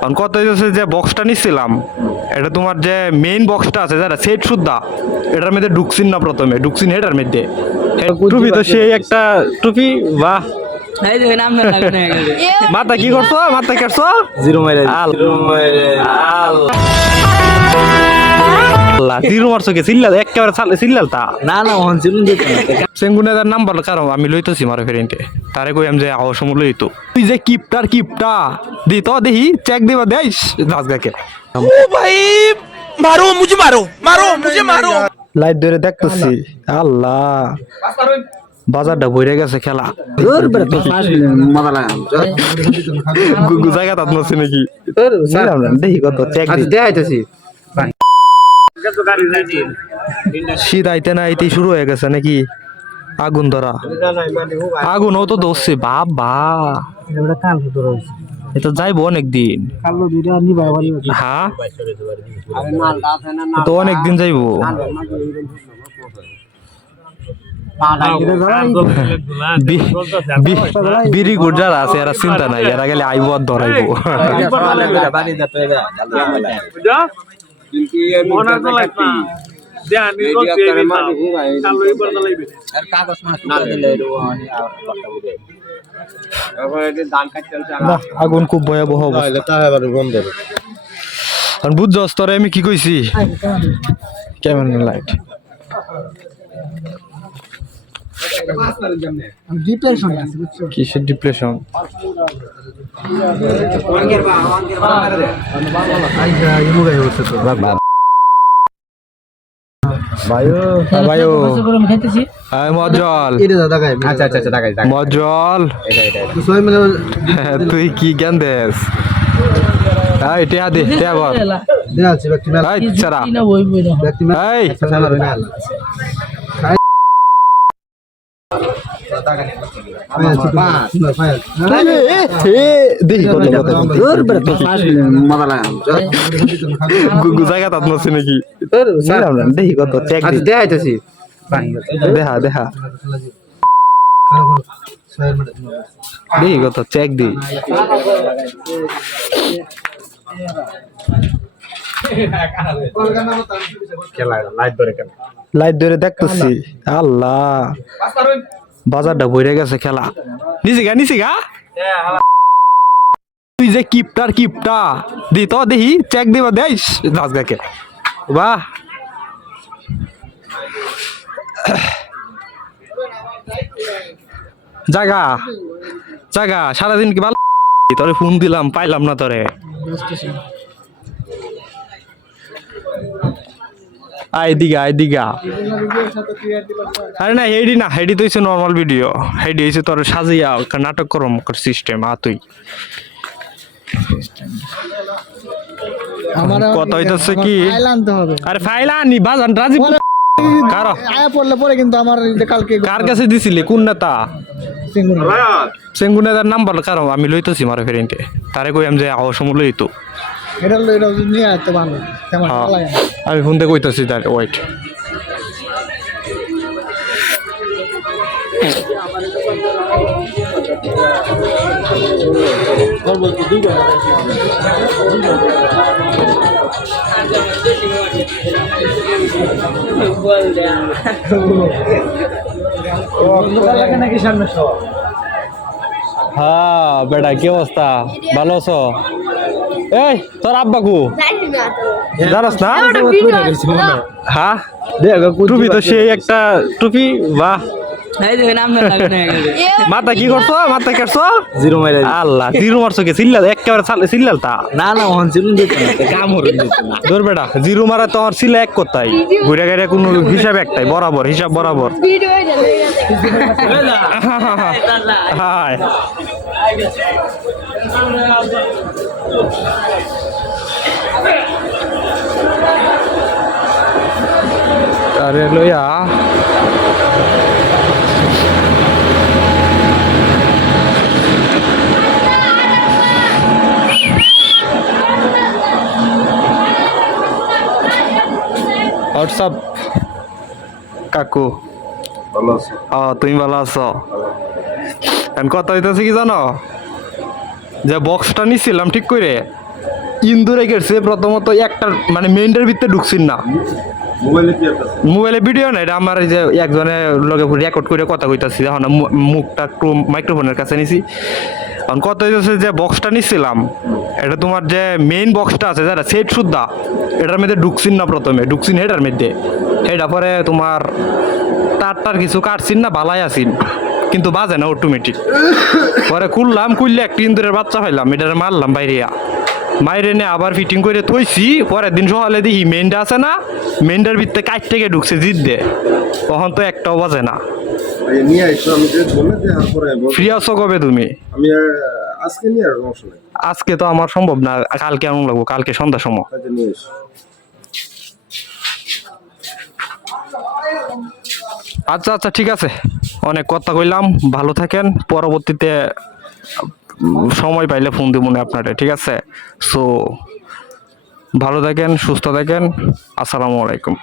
কারণ কথা হচ্ছে যে বক্সটা নিচ্ছিলাম, এটা তোমার যে মেইন বক্সটা আছে যারা সেট সুদ্ধা এটার মধ্যে ঢুকছিন না, প্রথমে ঢুকছিন এটার মধ্যে টুপি, তো সেই একটা টুপি। বাহ, মাথা কি করছো, মাথা কাটছো, জিরো মাইরে জিরো মারছো কে সিল্লাল একেবারে সিল্লাল তা না না ওহন চিনুন দিত না সেঙ্গুনের নাম্বার কারণ আমি লইতেছি মারে ফেরিনতে তারে কই আমি যে আওয়াজ সময় লইতো তুই যে কিপটা দি তো দেখি চেক দিবা দেইস রাজগাকে। ओ भाई मारो मुझे मारो मारो मुझे मारो। লাইট ধরে দেখতেছি, আল্লাহ বাজারটা ভরে গেছে খেলা। তোর বড় তো ফাস মজা লাগা গুগু জায়গা তাত নছি নাকি তোর নিলাম না, দেখি কত চেক দি দেখাইতেছি শীত আইতে না আইতে শুরু হয়ে গেছে নাকি, আগুন ধরা, আগুনও তো ধরছে বাবা, এটা যাইবো অনেকদিন। হ্যাঁ তো অনেকদিন যাইবো, বিড়ি গুড় যারা আছে এরা চিন্তা নাই, এরা গেলে আইব আর ধরাইবো। আগুন খুব ভয়াবহ বুঝছো স্তরে আমি কি কইছি, কেমন লাইট কিসের ডিপ্রেশন, মজল মজল তুই কি জ্ঞান দেস, টেয়া দে টেয়া বল ছাড়া জায়গা তাত নছি নাকি, দেখি কত চেক দেখাইতেছি দেখা দেখা দেখি কত চেক দি লাইট ধরে দেখতেছি, আল্লাহ বাজারটা ভরে গেছে খেলা। নিছি গা তুই যে কিপটা দি তো দেখি চেক দিবা দেইস রাজগাকে। বাহ জাগা সারাদিন কি ভালো, তোরে ফোন দিলাম পাইলাম না তোরে, আয় দিগা আরে না হেডি তো হচ্ছে নর্মাল ভিডিও, হেডি হচ্ছে তোর সাজিয়া নাটক করম সিস্টেম। তুই কথা হইতেছে কি, আরে ফাইল আনি বাজান রাজীব কার কাছে দিছিলি, কোন নেতা সেঙ্গু নেতার নাম্বার কারণ আমি লইতেছি মারে ফেরিনতে তারে কই আমি যে আওয়াজ সময় লইতো, আমি ফোন থেকে কইতাছি তার ওয়েট। হ্যাঁ বেটা কি অবস্থা, ভালো আছো? এই তোর আব্বা কু জানাস না? হ্যাঁ টুপি তো সেই একটা টুপি। বাহ, মাথা কি করছো, মাথা কাটছো, জিরো মাইরে আল্লাহ জিরো মারছো কে সিল্লাল একেবারে সিল্লাল তা না না ওহন চিনুন দিত না কাম হরে দিত না তোর বেটা জিরো মারা তো আমার সিলা এক কথাই ঘুরে গেলে কোনো হিসাব একটাই বরাবর, হিসাব বরাবর। হাই আরে লইয়া হোয়াটসঅ্যাপ কাকু ভালো আছো? তুমি ভালো আছো? কথা হইতেছে কি জানো, যে বক্সটা নিছিলাম ঠিক করে ইন্দুরে গেছে প্রথমত একটা মানে মেইনটার ভিতরে ঢুকছিন না মোবাইলে ভিডিও না এটা আমার এই যে একজনের লগে রেকর্ড করে কথা কইতাছি এখন মুখটা একটু মাইক্রোফোনের কাছে নিছি এখন কথা হইতেছে যে বক্সটা নিছিলাম এটা তোমার যে মেইন বক্সটা আছে যারা সেট সুদ্ধা এটার মধ্যে ঢুকছিন না প্রথমে ঢুকছিন হেটার মধ্যে হেটা পরে তোমার তার কিছু কাটছিন না ভালাই আসিন কিন্তু বাজে না অটোমেটিক পরে খুললে একটা ইন্দুরের বাচ্চা পাইলাম এটারে মারলাম মাইরে নে আবার ফিটিং করে থইছি পরের দিন সকালে দেখি মেইনটা আছে না মেইনটার ভিতরে কাট থেকে ঢুকছে জিদ্দে তখন তো একটাও বাজে না নিয়ে আইসো আমি ডেট বলে যে তারপরে ফ্রি আছো কবে তুমি আমি আজকে নিয়ে আর সমস্যা নাই আজকে তো আমার সম্ভব না কালকে এমন লাগবো কালকে সন্ধ্যার সময় কাজে নিয়ে এসো আচ্ছা আচ্ছা ঠিক আছে অনেক কথা কইলাম ভালো থাকেন পরবর্তীতে সময় পাইলে ফোন দিব না আপনারে ঠিক আছে সো ভালো থাকেন সুস্থ থাকেন আসসালামু আলাইকুম